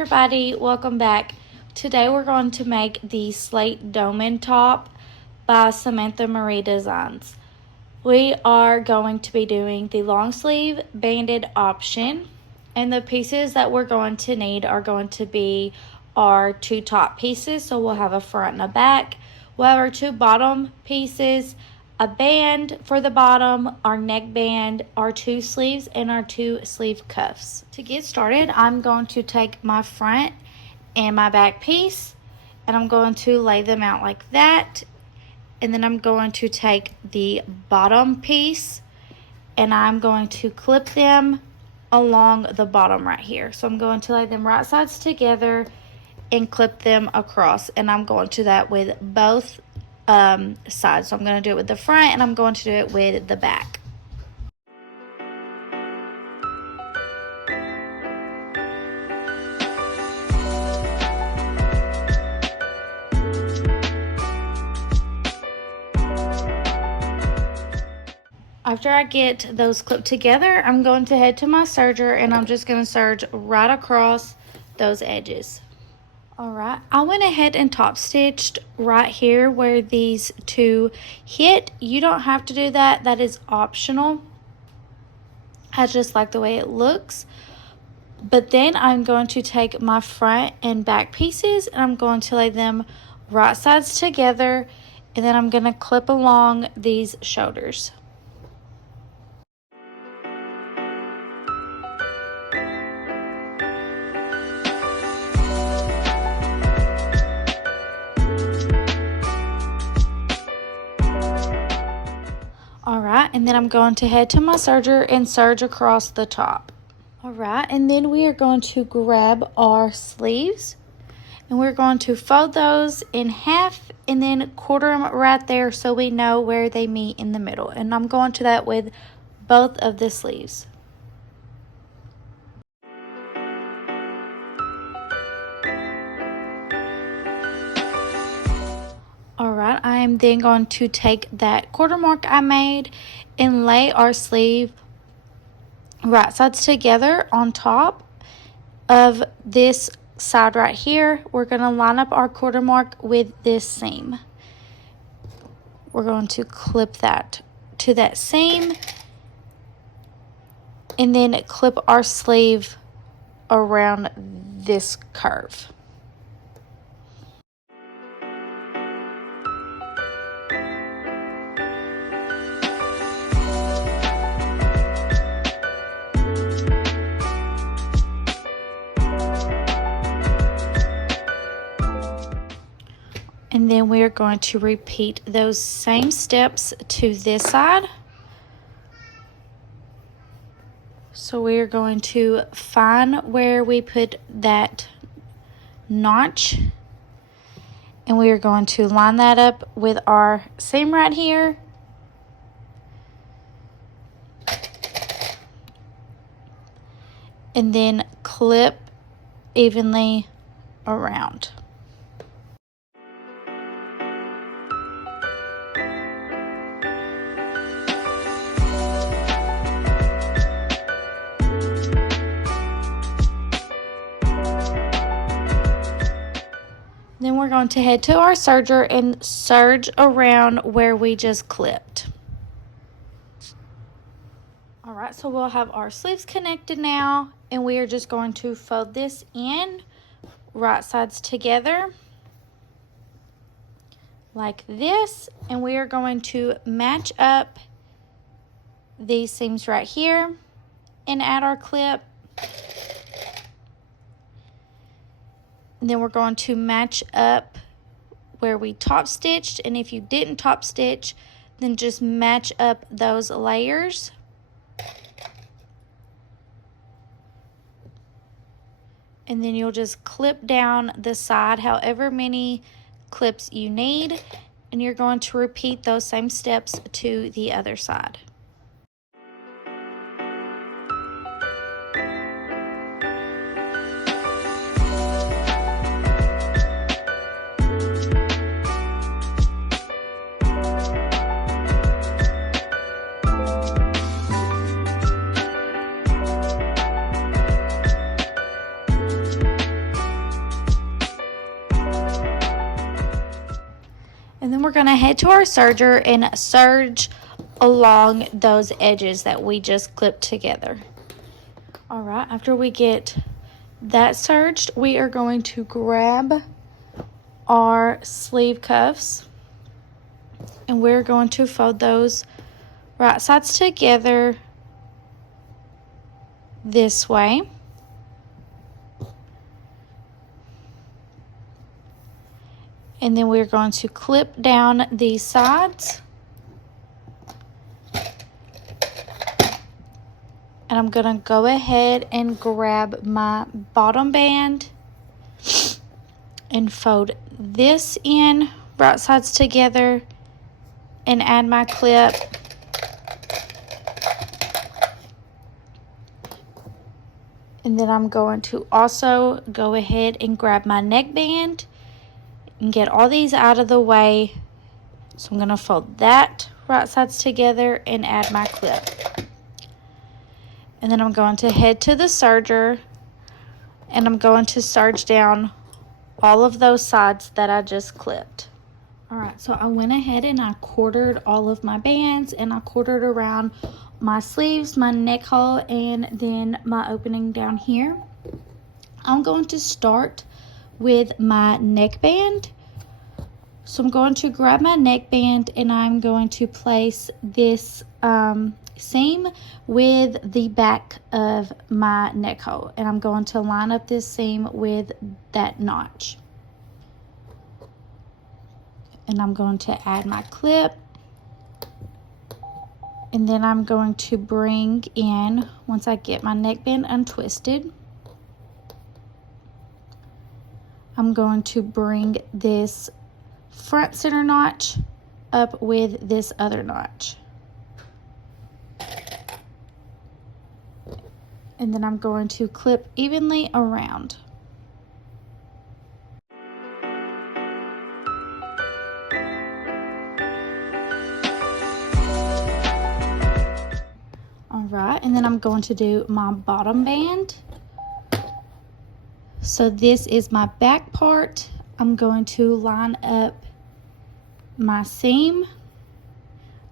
everybody, welcome back. Today we're going to make the Slate Dolman top by Samantha Marie Designs. We are going to be doing the long sleeve banded option, and the pieces that we're going to need are going to be our two top pieces. So we'll have a front and a back. We'll have our two bottom pieces, a band for the bottom, our neck band, our two sleeves, and our two sleeve cuffs. To get started, I'm going to take my front and my back piece, and I'm going to lay them out like that. And then I'm going to take the bottom piece, and I'm going to clip them along the bottom right here. So I'm going to lay them right sides together and clip them across, and I'm going to do that with both sides. So I'm going to do it with the front, and I'm going to do it with the back. After I get those clipped together, I'm going to head to my serger, and I'm just going to serge right across those edges. Alright, I went ahead and top stitched right here where these two hit. You don't have to do that, that is optional. I just like the way it looks. But then I'm going to take my front and back pieces, and I'm going to lay them right sides together, and then I'm going to clip along these shoulders. Alright, and then I'm going to head to my serger and serge across the top. Alright, and then we are going to grab our sleeves, and we're going to fold those in half and then quarter them right there so we know where they meet in the middle. And I'm going to that with both of the sleeves. Alright, I am then going to take that quarter mark I made and lay our sleeve right sides together on top of this side right here. We're going to line up our quarter mark with this seam. We're going to clip that to that seam and then clip our sleeve around this curve. And then we are going to repeat those same steps to this side. So we are going to find where we put that notch, and we are going to line that up with our seam right here. And then clip evenly around. Then we're going to head to our serger and serge around where we just clipped. Alright, so we'll have our sleeves connected now, and we are just going to fold this in right sides together like this, and we are going to match up these seams right here and add our clip. And then we're going to match up where we top stitched, and if you didn't top stitch, then just match up those layers. And then you'll just clip down the side however many clips you need, and you're going to repeat those same steps to the other side. And then we're going to head to our serger and serge along those edges that we just clipped together. All right, after we get that serged, we are going to grab our sleeve cuffs and we're going to fold those right sides together this way. And then we're going to clip down these sides. And I'm going to go ahead and grab my bottom band and fold this in right sides together and add my clip. And then I'm going to also go ahead and grab my neckband and get all these out of the way. So I'm going to fold that right sides together and add my clip. And then I'm going to head to the serger and I'm going to serge down all of those sides that I just clipped. All right, so I went ahead and I quartered all of my bands and I quartered around my sleeves, my neck hole, and then my opening down here. I'm going to start with my neckband. So I'm going to grab my neckband and I'm going to place this seam with the back of my neck hole, and I'm going to line up this seam with that notch. And I'm going to add my clip, and then I'm going to bring in, once I get my neckband untwisted, I'm going to bring this front center notch up with this other notch. And then I'm going to clip evenly around. All right, and then I'm going to do my bottom band. So this is my back part. I'm going to line up my seam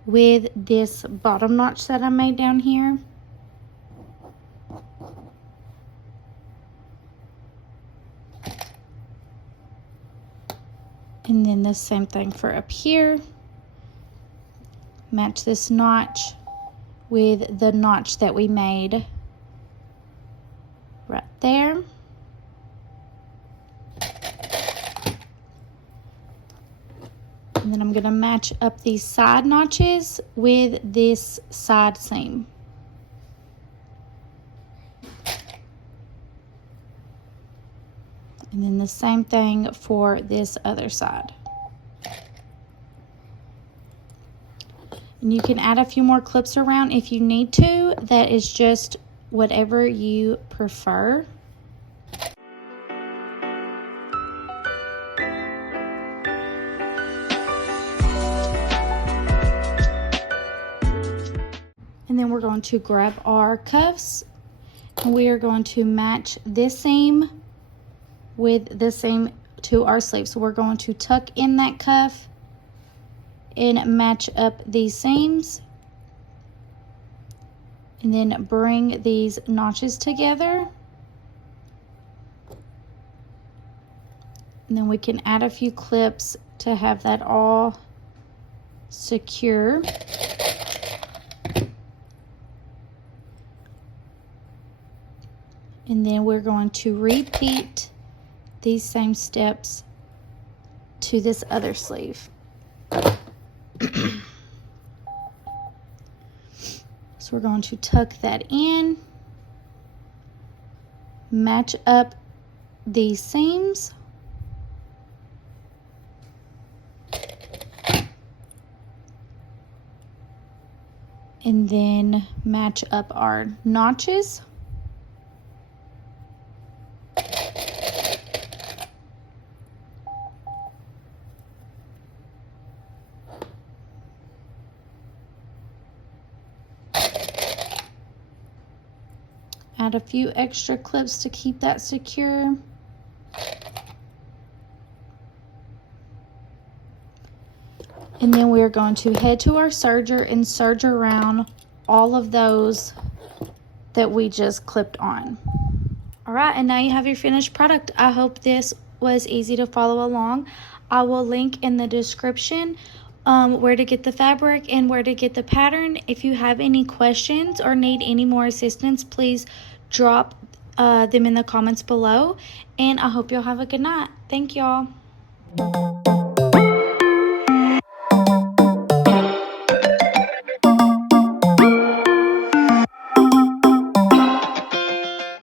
with this bottom notch that I made down here. And then the same thing for up here. Match this notch with the notch that we made right there. And then I'm going to match up these side notches with this side seam. And then the same thing for this other side. And you can add a few more clips around if you need to. That is just whatever you prefer. And then we're going to grab our cuffs and we are going to match this seam with the seam to our sleeve. So we're going to tuck in that cuff and match up these seams, and then bring these notches together, and then we can add a few clips to have that all secure. And then we're going to repeat these same steps to this other sleeve. So we're going to tuck that in, match up these seams, and then match up our notches. Add a few extra clips to keep that secure. And then we're going to head to our serger and serge around all of those that we just clipped on. All right, and now you have your finished product. I hope this was easy to follow along. I will link in the description where to get the fabric and where to get the pattern. If you have any questions or need any more assistance, please drop them in the comments below. And I hope y'all have a good night. Thank y'all.